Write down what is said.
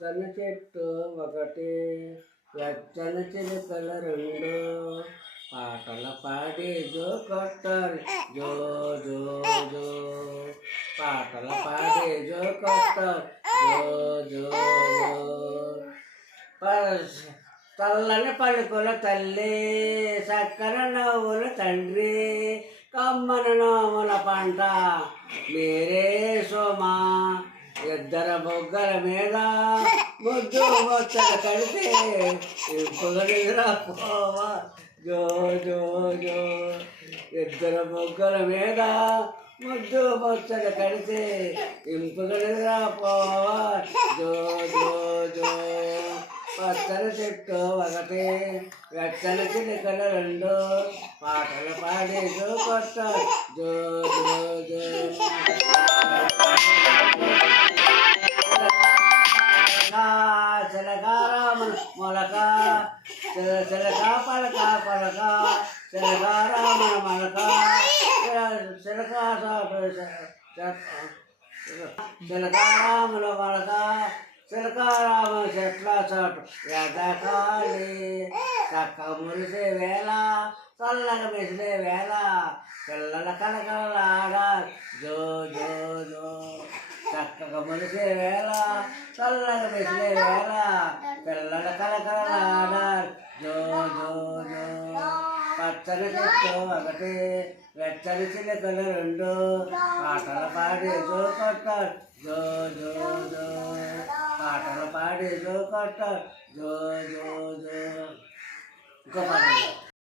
పచ్చని చెట్టు ఒకటి, వెచ్చని చిలుకల రెండు, పాటలు పాడి జో కొట్టాలి జో జో జో, పాటలు పాడి జో కొట్టాలి జో జో జో. చల్లని పలుకుల తల్లి, చక్కర నవ్వుల తండ్రి, కమ్మన నోముల పంట మీరే సోమా. ఇద్దరు బొగ్గల మీద ముద్దు ముచ్చట కడితే ఇంపుగా నిద్రపోవా జో జో జో. ఇద్దరు బొగ్గల మీద ముద్దు ముచ్చట కడితే ఇంపుగా నిద్రపోవా జో జో జో. పచ్చని చెట్టు ఒకటి, వెచ్చని చిలుకలు రెండు, పాటలు పాడి జో కొట్ట జో జో జో. చిలకారామన మొలక, చిలక పలక పలక, చిలకారామన మొలక, చిలకారాముల మొలక, చిలకారామ చెట్ల చోటు ఎదకాలి. చక్క మురిసే వేళ, చల్లగా మెసిలే వేళ, పిల్లల కలకలాడ జో జో జో. చక్కగా మురిసే వేళ, చల్లగా మెసిలే వేళ, పిల్లల కలకలాడ జో జో జో. పచ్చని చెట్టు ఒకటి, వెచ్చని చిలుకలు రెండు, పాటలు పాడి జో కొట్టారు జో జో జో, పాటలు పాడి జో కొట్టారు జో జో జో. ఇంకో పాట.